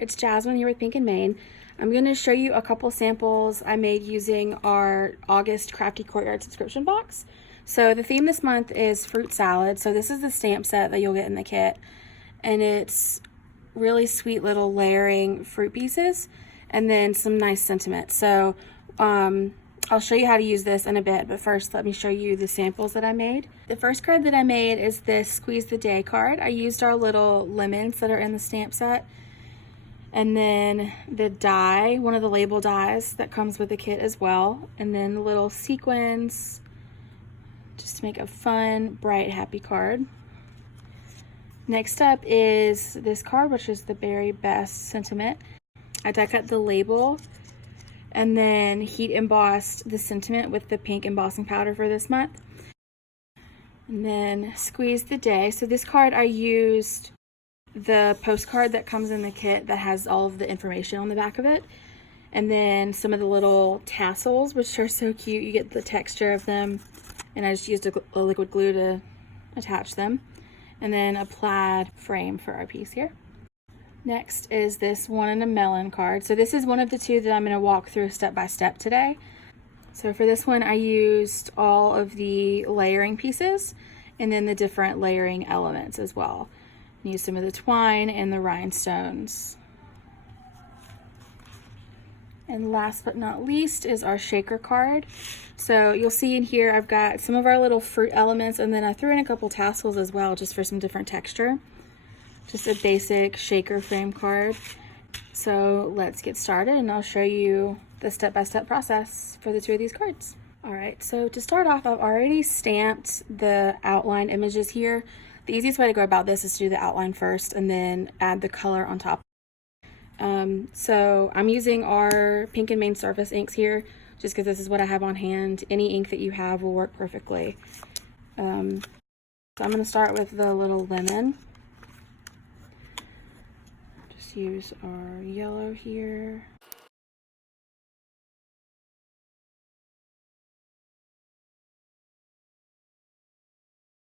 it's Jasmine here with Pink and Main. I'm going to show you a couple samples I made using our August Crafty Courtyard subscription box. So the theme this month is fruit salad. So this is the stamp set that you'll get in the kit. And it's really sweet little layering fruit pieces and then some nice sentiment. So I'll show you how to use this in a bit, but first let me show you the samples that I made. The first card that I made is this Squeeze the Day card. I used our little lemons that are in the stamp set, and then the die, one of the label dies that comes with the kit as well, and then the little sequins, just to make a fun, bright, happy card. Next up is this card, which is the Berry Best Sentiment. I die cut the label and then heat embossed the sentiment with the pink embossing powder for this month. And then Squeeze the Day. So this card, I used the postcard that comes in the kit that has all of the information on the back of it. And then some of the little tassels, which are so cute. You get the texture of them. And I just used a liquid glue to attach them. And then a plaid frame for our piece here. Next is this One in a Melon card. So this is one of the two that I'm going to walk through step by step today. So for this one, I used all of the layering pieces and then the different layering elements as well. I used some of the twine and the rhinestones. And last but not least is our shaker card. So you'll see in here I've got some of our little fruit elements, and then I threw in a couple tassels as well just for some different texture. Just a basic shaker frame card. So let's get started and I'll show you the step-by-step process for the two of these cards. All right, so to start off, I've already stamped the outline images here. The easiest way to go about this is to do the outline first and then add the color on top. So I'm using our Pink and Main Surface inks here just because this is what I have on hand. Any ink that you have will work perfectly. So I'm going to start with the little lemon. Just use our yellow here.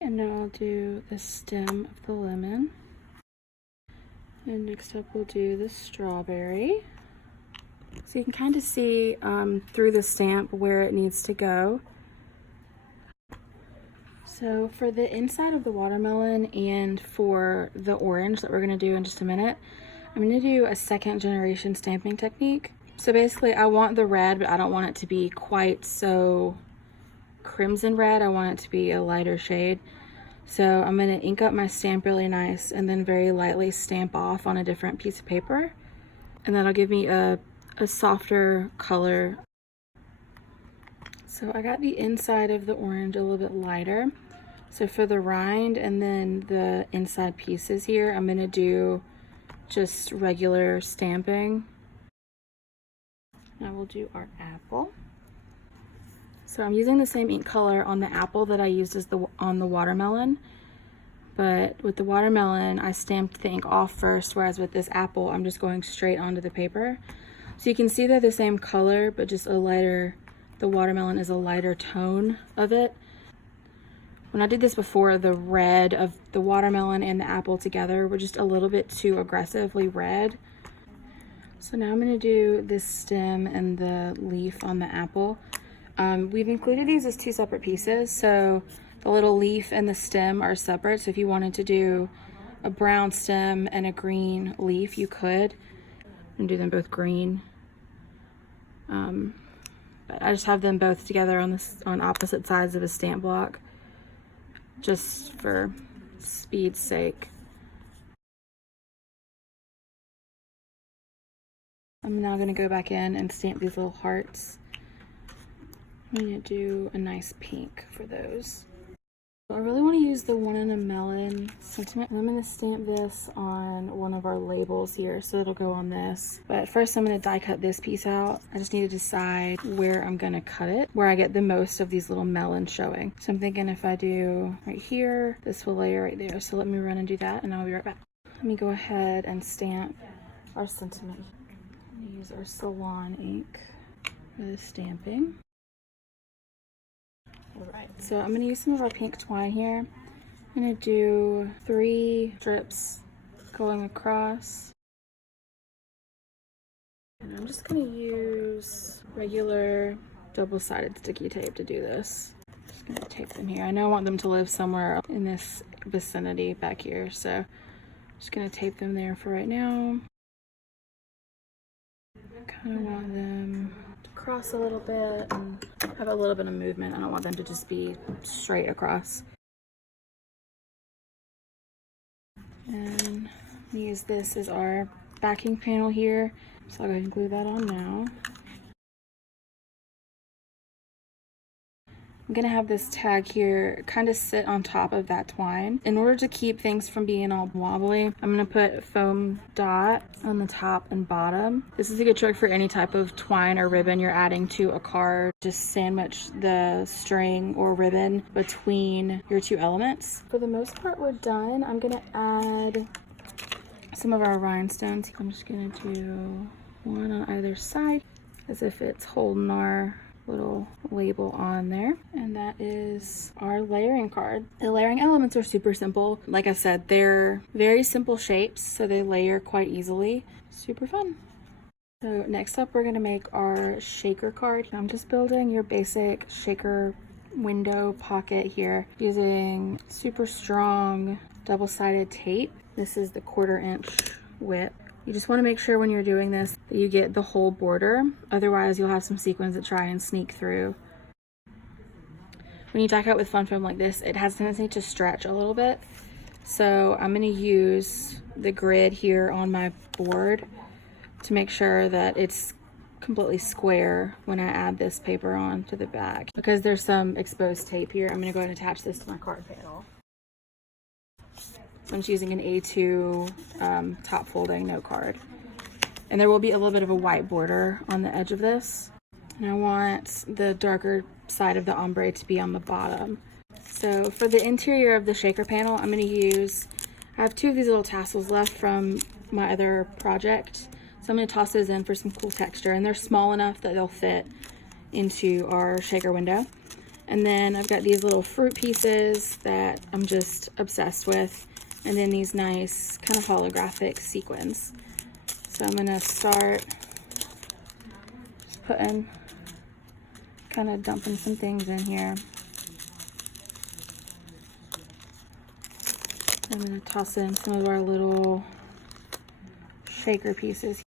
And now I'll do the stem of the lemon. And next up we'll do the strawberry. So you can kind of see through the stamp where it needs to go. So for the inside of the watermelon and for the orange that we're going to do in just a minute, I'm going to do a second generation stamping technique. So basically I want the red, but I don't want it to be quite so crimson red. I want it to be a lighter shade. So I'm going to ink up my stamp really nice and then very lightly stamp off on a different piece of paper. And that'll give me a softer color. So I got the inside of the orange a little bit lighter. So for the rind and then the inside pieces here, I'm going to do just regular stamping. Now we'll do our apple. So I'm using the same ink color on the apple that I used as on the watermelon, but with the watermelon I stamped the ink off first, whereas with this apple I'm just going straight onto the paper. So you can see they're the same color, but just a lighter, the watermelon is a lighter tone of it. When I did this before, the red of the watermelon and the apple together were just a little bit too aggressively red. So now I'm going to do this stem and the leaf on the apple. We've included these as two separate pieces, so the little leaf and the stem are separate. So if you wanted to do a brown stem and a green leaf, you could. And do them both green. But I just have them both together on opposite sides of a stamp block, just for speed's sake. I'm now going to go back in and stamp these little hearts. I'm going to do a nice pink for those. I really want to use the One in a Melon sentiment. I'm going to stamp this on one of our labels here, so it'll go on this. But first I'm going to die cut this piece out. I just need to decide where I'm going to cut it, where I get the most of these little melons showing. So I'm thinking if I do right here, this will lay right there. So let me run and do that and I'll be right back. Let me go ahead and stamp our sentiment. I'm going to use our Salon ink for the stamping. Alright, so I'm going to use some of our pink twine here. I'm going to do 3 strips going across. And I'm just gonna use regular double-sided sticky tape to do this. Just gonna tape them here. I know I want them to live somewhere in this vicinity back here, so I'm just gonna tape them there for right now. Kind of want them to cross a little bit and have a little bit of movement. I don't want them to just be straight across. And use this as our backing panel here. So I'll go ahead and glue that on now. I'm gonna have this tag here kind of sit on top of that twine. In order to keep things from being all wobbly, I'm gonna put foam dot on the top and bottom. This is a good trick for any type of twine or ribbon you're adding to a card. Just sandwich the string or ribbon between your two elements. For the most part, we're done. I'm gonna add some of our rhinestones. I'm just gonna do one on either side as if it's holding our little label on there. And that is our layering card. The layering elements are super simple. Like I said, they're very simple shapes, so they layer quite easily. Super fun. So next up, we're gonna make our shaker card. I'm just building your basic shaker window pocket here using super strong double-sided tape. This is the 1/4 inch width. You just want to make sure when you're doing this that you get the whole border. Otherwise, you'll have some sequins that try and sneak through. When you die cut with fun foam like this, it has a tendency to stretch a little bit. So I'm going to use the grid here on my board to make sure that it's completely square when I add this paper on to the back. Because there's some exposed tape here, I'm going to go ahead and attach this to my card panel. I'm just using an A2 top folding note card. And there will be a little bit of a white border on the edge of this. And I want the darker side of the ombre to be on the bottom. So for the interior of the shaker panel, I'm going to use, I have 2 of these little tassels left from my other project. So I'm going to toss those in for some cool texture. And they're small enough that they'll fit into our shaker window. And then I've got these little fruit pieces that I'm just obsessed with. And then these nice kind of holographic sequins. So I'm gonna start just putting, kind of dumping some things in here. I'm gonna toss in some of our little shaker pieces.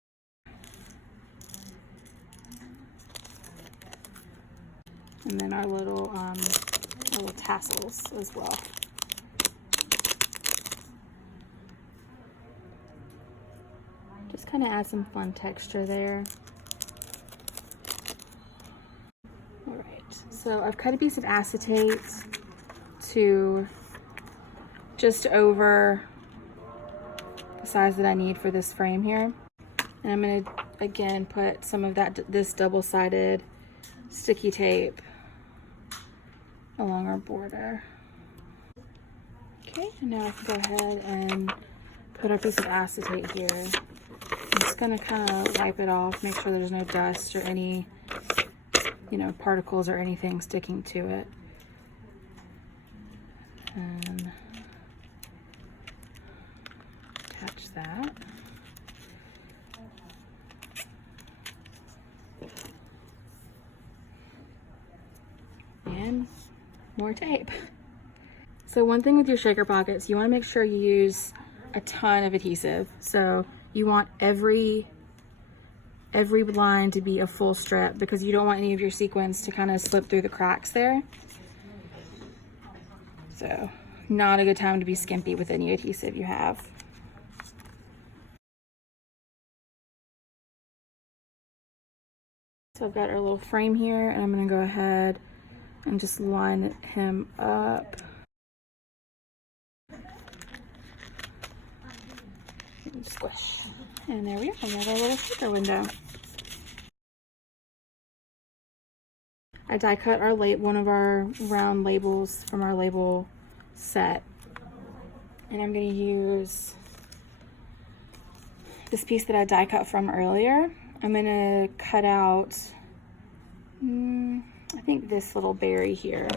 And then our little tassels as well. Just kind of add some fun texture there. All right, so I've cut a piece of acetate to just over the size that I need for this frame here. And I'm gonna, again, put some of this double-sided sticky tape along our border. Okay, and now I can go ahead and put our piece of acetate here. I'm just gonna kind of wipe it off, make sure there's no dust or any, particles or anything sticking to it. And attach that. And more tape. So one thing with your shaker pockets, you want to make sure you use a ton of adhesive. So you want every line to be a full strip because you don't want any of your sequins to kind of slip through the cracks there. So not a good time to be skimpy with any adhesive you have. So I've got our little frame here, and I'm gonna go ahead and just line him up. And squish. And there we go, we have our little sticker window. I die cut one of our round labels from our label set. And I'm gonna use this piece that I die cut from earlier. I'm gonna cut out, I think this little berry here.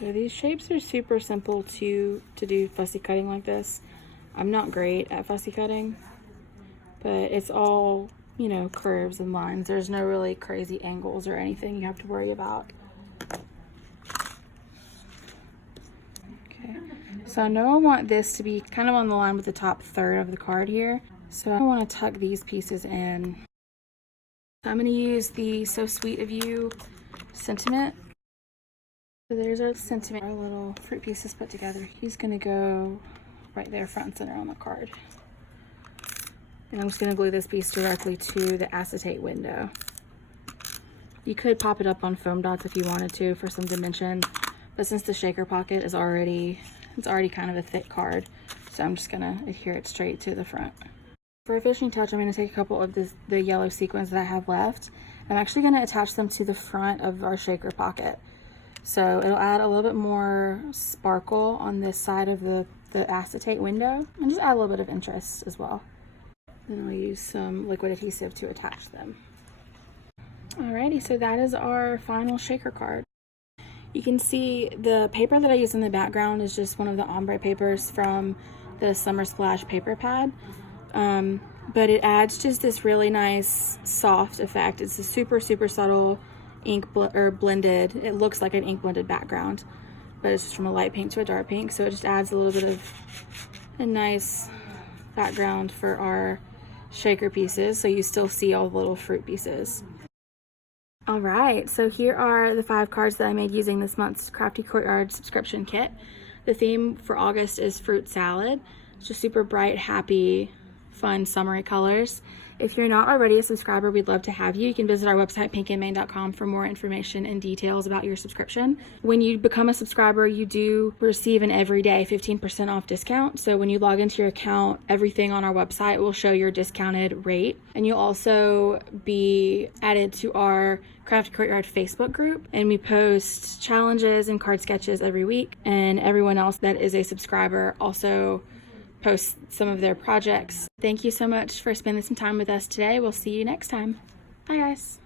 So these shapes are super simple to do fussy cutting like this. I'm not great at fussy cutting, but it's all, you know, curves and lines. There's no really crazy angles or anything you have to worry about. Okay, so I know I want this to be kind of on the line with the top third of the card here. So I want to tuck these pieces in. I'm going to use the So Sweet of You sentiment. So there's our sentiment, our little fruit pieces put together. He's going to go right there front and center on the card. And I'm just going to glue this piece directly to the acetate window. You could pop it up on foam dots if you wanted to for some dimension, but since the shaker pocket is already kind of a thick card, so I'm just going to adhere it straight to the front. For a finishing touch, I'm going to take a couple of the yellow sequins that I have left. I'm actually going to attach them to the front of our shaker pocket. So it'll add a little bit more sparkle on this side of the acetate window and just add a little bit of interest as well. Then I'll use some liquid adhesive to attach them. Alrighty, so that is our final shaker card. You can see the paper that I use in the background is just one of the ombre papers from the Summer Splash paper pad. But it adds just this really nice soft effect. It's a super subtle ink blended. It looks like an ink blended background, but it's just from a light pink to a dark pink, so it just adds a little bit of a nice background for our shaker pieces, so you still see all the little fruit pieces. All right, so here are the 5 cards that I made using this month's Crafty Courtyard subscription kit. The theme for August is fruit salad. It's just super bright, happy, fun, summery colors. If you're not already a subscriber, we'd love to have you. You can visit our website, pinkandmane.com, for more information and details about your subscription. When you become a subscriber, you do receive an everyday 15% off discount. So when you log into your account, everything on our website will show your discounted rate. And you'll also be added to our Crafty Courtyard Facebook group. And we post challenges and card sketches every week. And everyone else that is a subscriber also post some of their projects. Thank you so much for spending some time with us today. We'll see you next time. Bye guys.